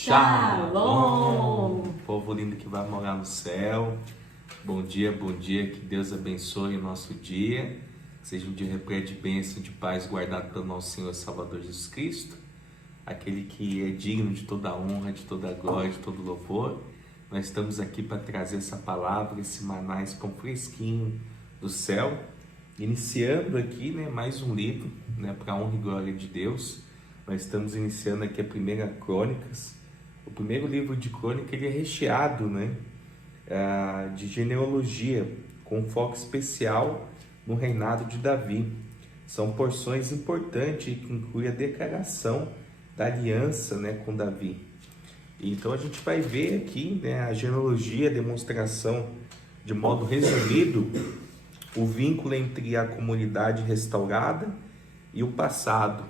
Shalom! Povo lindo que vai morar no céu. Bom dia, que Deus abençoe o nosso dia. Que seja um dia repleto de bênção, de paz, guardado pelo nosso Senhor e Salvador Jesus Cristo. Aquele que é digno de toda a honra, de toda a glória, de todo louvor. Nós estamos aqui para trazer essa palavra, esse maná, esse pão fresquinho do céu. Iniciando aqui, mais um livro, para a honra e glória de Deus. Nós estamos iniciando aqui a primeira Crônicas. O primeiro livro de Crônica ele é recheado, de genealogia, com foco especial no reinado de Davi. São porções importantes que incluem a declaração da aliança, com Davi. Então a gente vai ver aqui, a genealogia, a demonstração de modo resumido, o vínculo entre a comunidade restaurada e o passado.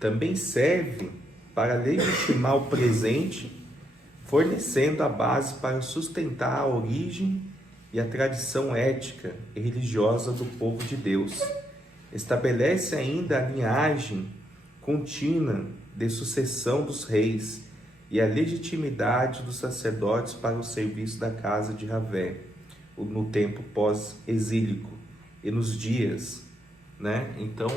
Também serve para legitimar o presente, fornecendo a base para sustentar a origem e a tradição ética e religiosa do povo de Deus. Estabelece ainda a linhagem contínua de sucessão dos reis e a legitimidade dos sacerdotes para o serviço da casa de Javé, no tempo pós-exílico e nos dias, Então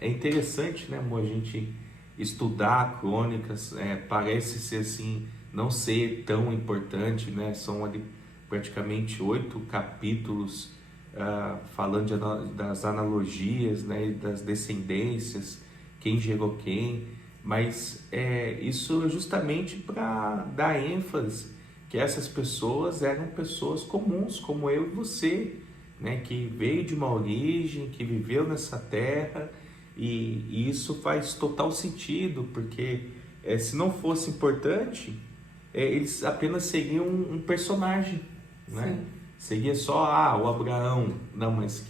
é interessante, amor, a gente estudar crônicas. Parece ser assim, não ser tão importante, São ali praticamente 8 capítulos falando das analogias, das descendências, quem gerou quem, mas isso é justamente para dar ênfase que essas pessoas eram pessoas comuns, como eu e você, que veio de uma origem, que viveu nessa terra, e isso faz total sentido, porque se não fosse importante, eles apenas seriam um personagem, Seria só o Abraão. Não, mas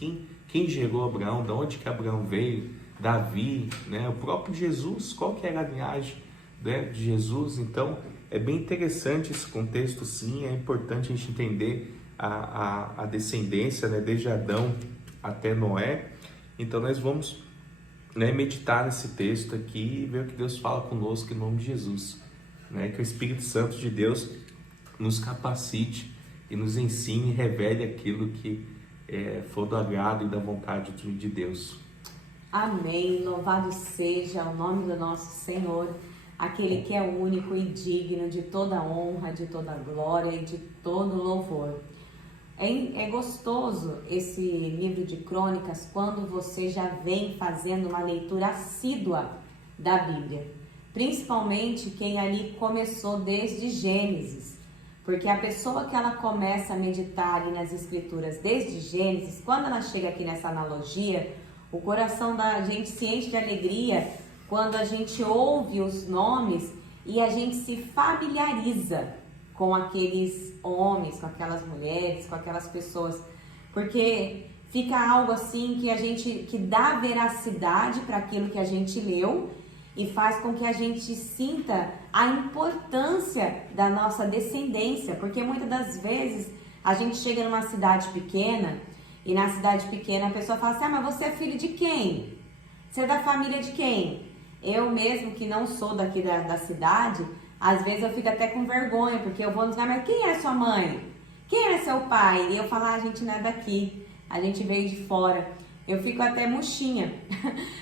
quem gerou Abraão? De onde que Abraão veio? Davi, o próprio Jesus, qual que era a linhagem de Jesus? Então é bem interessante esse contexto, sim. É importante a gente entender a descendência, desde Adão até Noé. Então nós vamos meditar nesse texto aqui e ver o que Deus fala conosco em nome de Jesus, que o Espírito Santo de Deus nos capacite e nos ensine e revele aquilo que for do agrado e da vontade de Deus. Amém. Louvado seja o nome do nosso Senhor, aquele que é único e digno de toda honra, de toda glória e de todo louvor. É gostoso esse livro de crônicas quando você já vem fazendo uma leitura assídua da Bíblia, principalmente quem ali começou desde Gênesis, porque a pessoa que ela começa a meditar ali nas escrituras desde Gênesis, quando ela chega aqui nessa analogia, o coração da gente se enche de alegria quando a gente ouve os nomes e a gente se familiariza com aqueles homens, com aquelas mulheres, com aquelas pessoas, porque fica algo assim que dá veracidade para aquilo que a gente leu e faz com que a gente sinta a importância da nossa descendência, porque muitas das vezes a gente chega numa cidade pequena e na cidade pequena a pessoa fala assim: mas você é filho de quem? Você é da família de quem? Eu mesmo que não sou daqui da cidade, às vezes eu fico até com vergonha, porque eu vou nos lugares, mas quem é sua mãe? Quem é seu pai? E eu falo: a gente não é daqui, a gente veio de fora. Eu fico até murchinha,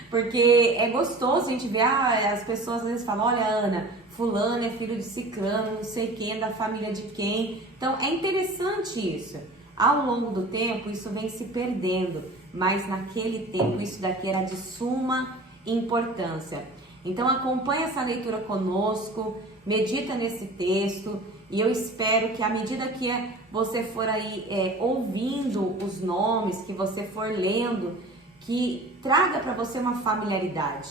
porque é gostoso a gente ver, as pessoas às vezes falam: olha, Ana, fulano é filho de ciclano, não sei quem, é da família de quem. Então é interessante isso. Ao longo do tempo isso vem se perdendo, mas naquele tempo isso daqui era de suma importância. Então acompanha essa leitura conosco, medita nesse texto, e eu espero que à medida que você for aí ouvindo os nomes, que você for lendo, que traga para você uma familiaridade,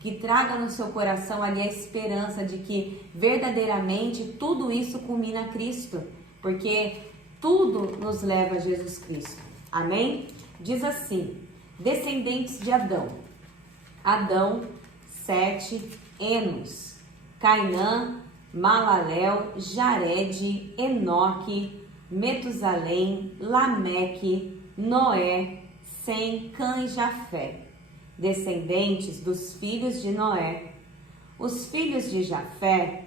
que traga no seu coração ali a esperança de que verdadeiramente tudo isso culmina a Cristo, porque tudo nos leva a Jesus Cristo. Amém? Diz assim: descendentes de Adão. Adão, Sete, Enos, Cainã, Malalel, Jared, Enoque, Metusalém, Lameque, Noé, Sem, Cã e Jafé, descendentes dos filhos de Noé. Os filhos de Jafé,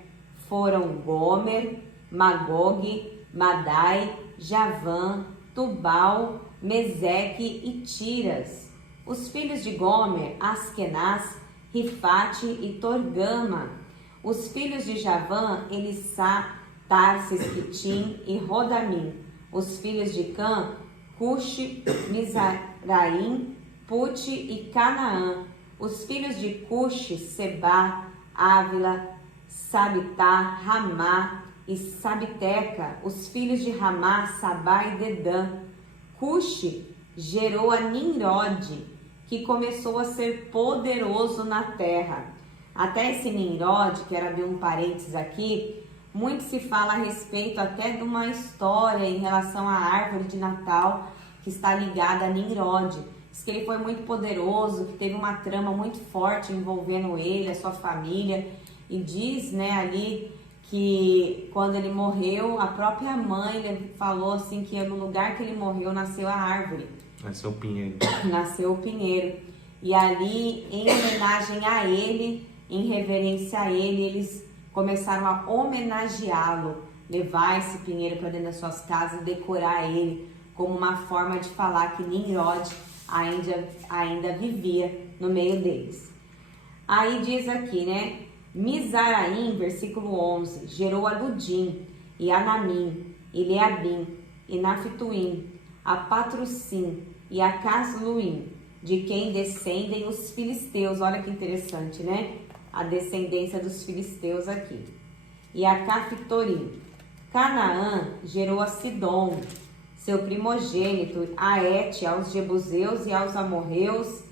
foram Gomer, Magog, Madai, Javã, Tubal, Meseque e Tiras. Os filhos de Gomer, Askenaz, Rifate e Torgama. Os filhos de Javã, Elissá, Tarsis, Quitim e Rodamim. Os filhos de Cã, Cuxi, Mizraim, Pute e Canaã. Os filhos de Cuxi, Sebá, Ávila, Sabitá, Ramá e Sabiteca. Os filhos de Ramá, Sabá e Dedã. Cuxi gerou a Nimrode, que começou a ser poderoso na terra. Até esse Nimrod, que era de um parênteses aqui, muito se fala a respeito até de uma história em relação à árvore de Natal que está ligada a Nimrod. Diz que ele foi muito poderoso, que teve uma trama muito forte envolvendo ele, a sua família. E diz, né, ali que quando ele morreu, a própria mãe falou assim que no lugar que ele morreu nasceu a árvore. Nasceu o pinheiro. Nasceu o pinheiro. E ali, em homenagem a ele, em reverência a ele, eles começaram a homenageá-lo, levar esse pinheiro para dentro das suas casas, decorar ele como uma forma de falar que Nimrod ainda vivia no meio deles. Aí diz aqui, né? Mizaraim, versículo 11, gerou a Ludim, e Anamim, e Leabim, e Nafttuim, a Patrussim e a Casluim, de quem descendem os filisteus. Olha que interessante, né? A descendência dos filisteus aqui. E a Caftorim. Canaã gerou a Sidom, seu primogênito, a Et, aos Jebuseus e aos Amorreus,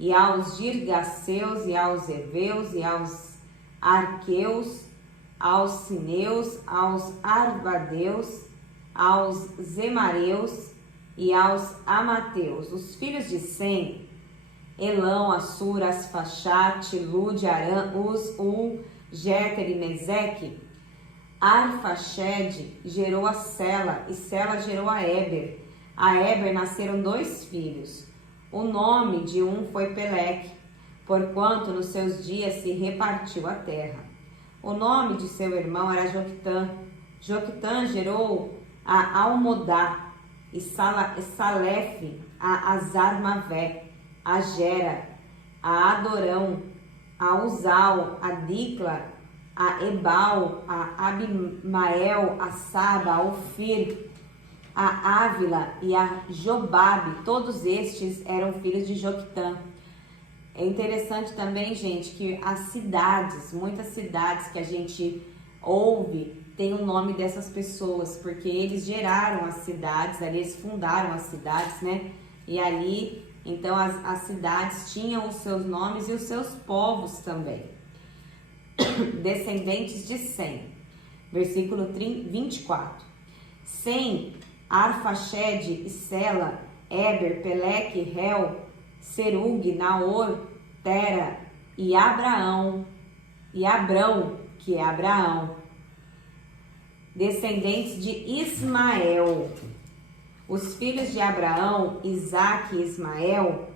e aos Girgaceus, e aos Eveus, e aos Arqueus, aos Sineus, aos Arvadeus, aos Zemareus e aos Amateus. Os filhos de Sem, Elão, Assur, Asfachate, Lud, Arã, Uz, Ul, Jéter e Meseque. Arfaxede gerou a Sela, e Sela gerou a Éber. A Éber nasceram 2 filhos. O nome de um foi Peleque, porquanto nos seus dias se repartiu a terra. O nome de seu irmão era Joctã. Joctã gerou a Almodá, e Salefe, a Azarmavé, a Gera, a Adorão, a Uzal, a Dicla, a Ebal, a Abimael, a Saba, a Ofir, a Ávila e a Jobabe. Todos estes eram filhos de Joctã. É interessante também, gente, que as cidades, muitas cidades que a gente ouve, tem o nome dessas pessoas, porque eles geraram as cidades, ali eles fundaram as cidades, né? E ali, então, as cidades tinham os seus nomes e os seus povos também. Descendentes de Sem, versículo 24. Sem, Arfaxede e Sela, Éber, Peleque, Rel, Serug, Naor, Tera e Abrão, que é Abraão. Descendentes de Ismael. Os filhos de Abraão, Isaque e Ismael,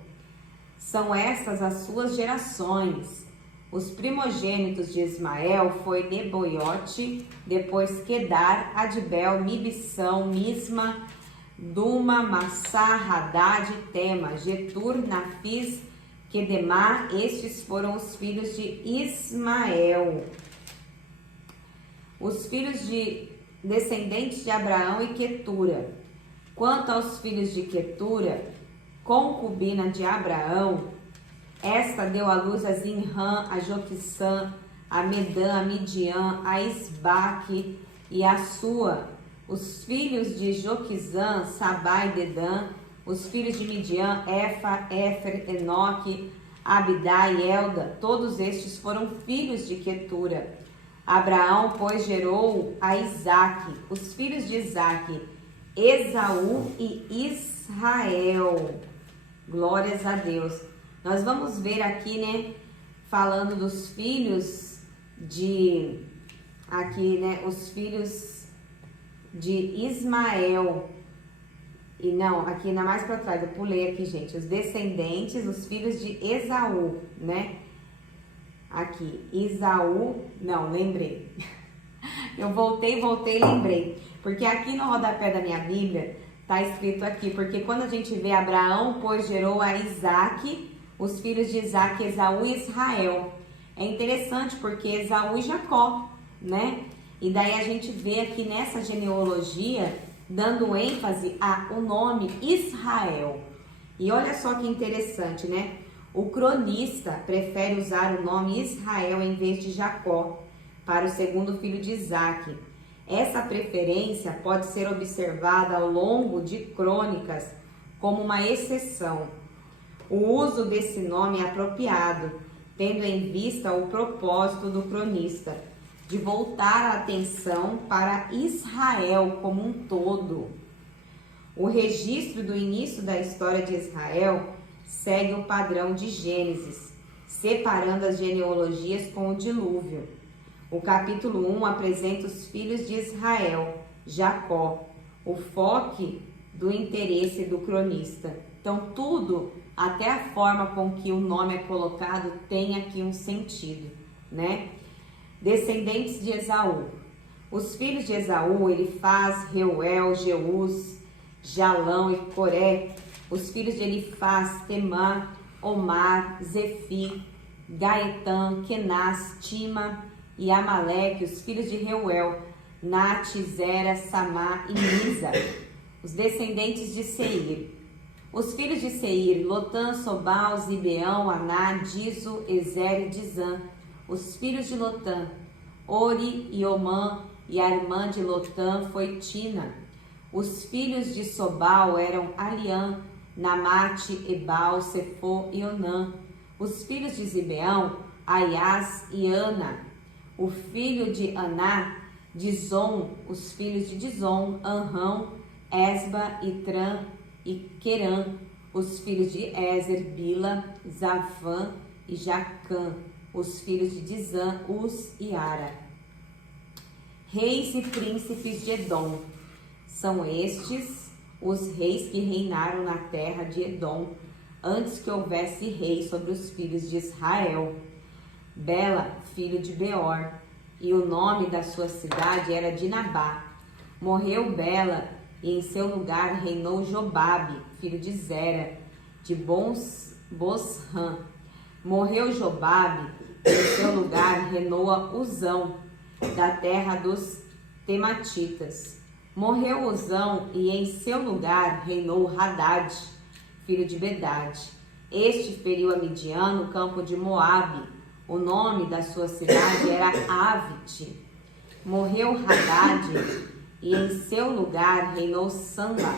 são estas as suas gerações. Os primogênitos de Ismael foi Neboiote, depois Quedar, Adbel, Mibsão, Misma, Duma, Massá, Hadad, Tema, Getur, Nafis, Quedemá. Estes foram os filhos de Ismael. Os filhos de descendentes de Abraão e Quetura. Quanto aos filhos de Quetura, concubina de Abraão, esta deu à luz a Zinrã, a Joquissã, a Medã, a Midian, a Isbaque e a Sua. Os filhos de Joquizã, Sabá e Dedã. Os filhos de Midian, Efa, Éfer, Enoque, Abidá e Elda. Todos estes foram filhos de Quetura. Abraão, pois, gerou a Isaque. Os filhos de Isaque, Esaú e Israel. Glórias a Deus. Nós vamos ver aqui, né, falando dos filhos de, aqui, né, os filhos de Ismael. E não, aqui ainda mais para trás, eu pulei aqui, gente, os descendentes, os filhos de Esaú, né? Aqui, Esaú, não, lembrei. Eu voltei e lembrei. Porque aqui no rodapé da minha Bíblia está escrito aqui, porque quando a gente vê Abraão, pois gerou a Isaac, os filhos de Isaac, Esaú e Israel. É interessante porque Esaú e Jacó, né? E daí a gente vê aqui nessa genealogia, dando ênfase ao nome Israel. E olha só que interessante, né? O cronista prefere usar o nome Israel em vez de Jacó para o segundo filho de Isaac. Essa preferência pode ser observada ao longo de crônicas como uma exceção. O uso desse nome é apropriado, tendo em vista o propósito do cronista de voltar a atenção para Israel como um todo. O registro do início da história de Israel segue o padrão de Gênesis, separando as genealogias com o dilúvio. O capítulo 1 apresenta os filhos de Israel, Jacó, o foco do interesse do cronista. Então, tudo, até a forma com que o nome é colocado, tem aqui um sentido, né? Descendentes de Esaú. Os filhos de Esaú, Elifaz, Reuel, Jeús, Jalão e Coré. Os filhos de Elifaz, Temã, Omar, Zefi, Gaetã, Kenaz, Tima e Amaleque. Os filhos de Reuel, Nate, Zera, Samá e Misa. Os descendentes de Seir. Os filhos de Seir, Lotã, Sobal, Zibeão, Aná, Dizo, Ezer e Dizã. Os filhos de Lotã, Ori e Omã, e a irmã de Lotã foi Tina. Os filhos de Sobal eram Aliã, Namate, Ebal, Sefô e Onã. Os filhos de Zibeão, Aias e Ana. O filho de Aná, Dizon. Os filhos de Dizon, Anrão, Esba, Itran e Querã. Os filhos de Ezer, Bila, Zavã e Jacã. Os filhos de Dizã, Uz e Ara. Reis e príncipes de Edom. São estes os reis que reinaram na terra de Edom, antes que houvesse rei sobre os filhos de Israel. Bela, filho de Beor, e o nome da sua cidade era Dinabá. Morreu Bela, e em seu lugar reinou Jobabe, filho de Zera, de Bosrã. Morreu Jobabe, e em seu lugar reinou Uzão, da terra dos Tematitas. Morreu Uzão, e em seu lugar reinou Hadad, filho de Bedade. Este feriu a Midian no campo de Moabe. O nome da sua cidade era Avite. Morreu Hadad, e em seu lugar reinou Sanla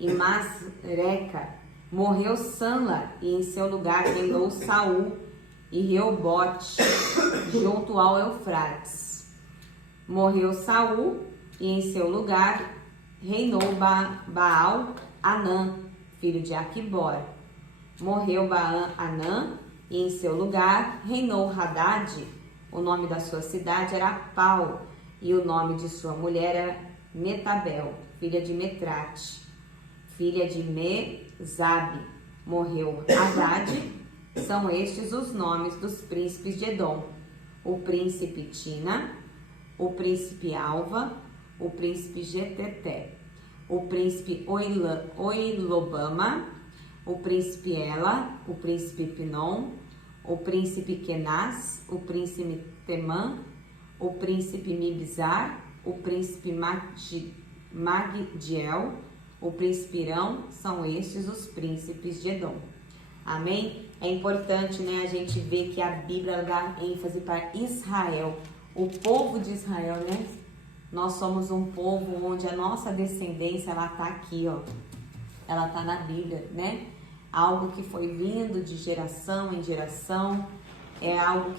e Masreca. Morreu Sanla, e em seu lugar reinou Saul e Reobote, junto ao Eufrates. Morreu Saul, e em seu lugar reinou Baal Anã, filho de Aquibor. Morreu Baal Anã, e em seu lugar reinou Hadad. O nome da sua cidade era Pau, e o nome de sua mulher era Metabel, filha de Metrate, filha de Mezabe. Morreu Hadad. São estes os nomes dos príncipes de Edom: o príncipe Tina, o príncipe Alva, o príncipe Geteté, o príncipe Oilobama, o príncipe Ela, o príncipe Pinom, o príncipe Kenaz, o príncipe Temã, o príncipe Mibzar, o príncipe Magdiel, o príncipe Irão. São estes os príncipes de Edom. Amém? É importante, né, a gente ver que a Bíblia dá ênfase para Israel, o povo de Israel, né? Nós somos um povo onde a nossa descendência, ela tá aqui, ó. Ela tá na Bíblia, né? Algo que foi vindo de geração em geração. É algo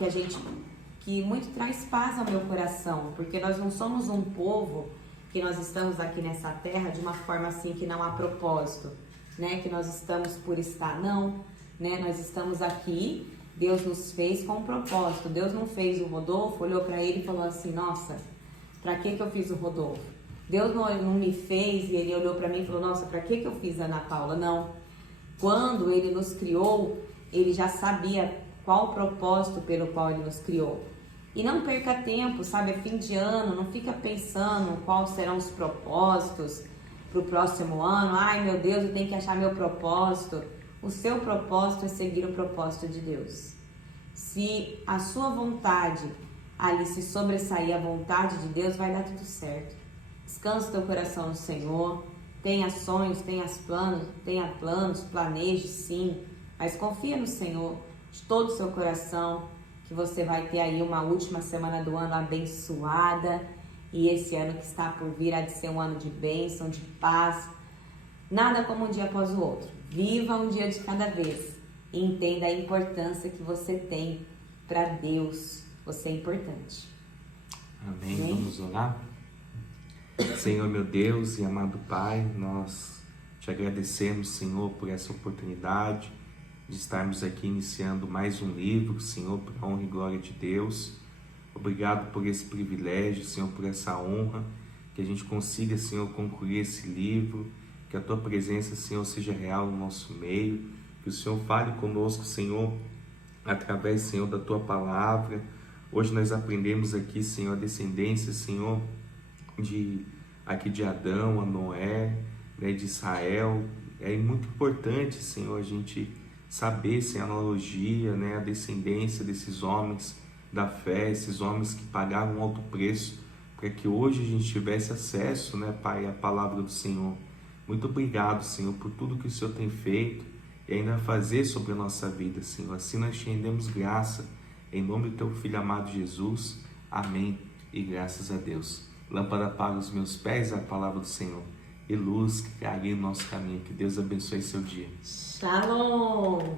que muito traz paz ao meu coração, porque nós não somos um povo que nós estamos aqui nessa terra de uma forma assim que não há propósito, né? Que nós estamos por estar, não, né? Nós estamos aqui, Deus nos fez com um propósito. Deus não fez o Rodolfo, olhou para ele e falou assim: nossa, para que eu fiz o Rodolfo? Deus não me fez e ele olhou para mim e falou: nossa, para que eu fiz a Ana Paula? Não. Quando ele nos criou, ele já sabia qual o propósito pelo qual ele nos criou. E não perca tempo, sabe? É fim de ano, não fica pensando quais serão os propósitos para o próximo ano. Ai, meu Deus, eu tenho que achar meu propósito. O seu propósito é seguir o propósito de Deus. Se a sua vontade ali se sobressair a vontade de Deus, vai dar tudo certo. Descansa o teu coração no Senhor. Tenha sonhos, tenha planos, planeje sim, mas confia no Senhor de todo o seu coração, que você vai ter aí uma última semana do ano abençoada, e esse ano que está por vir há de ser um ano de bênção, de paz. Nada como um dia após o outro. Viva um dia de cada vez e entenda a importância que você tem para Deus. Você é importante. Amém. Vamos orar? Senhor, meu Deus e amado Pai, nós te agradecemos, Senhor, por essa oportunidade de estarmos aqui iniciando mais um livro, Senhor, para a honra e glória de Deus. Obrigado por esse privilégio, Senhor, por essa honra, que a gente consiga, Senhor, concluir esse livro, que a Tua presença, Senhor, seja real no nosso meio, que o Senhor fale conosco, Senhor, através, Senhor, da Tua palavra. Hoje nós aprendemos aqui, Senhor, a descendência, Senhor, de Adão, a Noé, né, de Israel. É muito importante, Senhor, a gente saber, sem analogia, né, a descendência desses homens da fé, esses homens que pagaram um alto preço para que hoje a gente tivesse acesso, né, Pai, à palavra do Senhor. Muito obrigado, Senhor, por tudo que o Senhor tem feito e ainda vai fazer sobre a nossa vida, Senhor. Assim nós te rendemos graça, em nome do Teu Filho amado Jesus. Amém e graças a Deus. Lâmpada para os meus pés é a palavra do Senhor e luz que guia o nosso caminho. Que Deus abençoe seu dia. Shalom!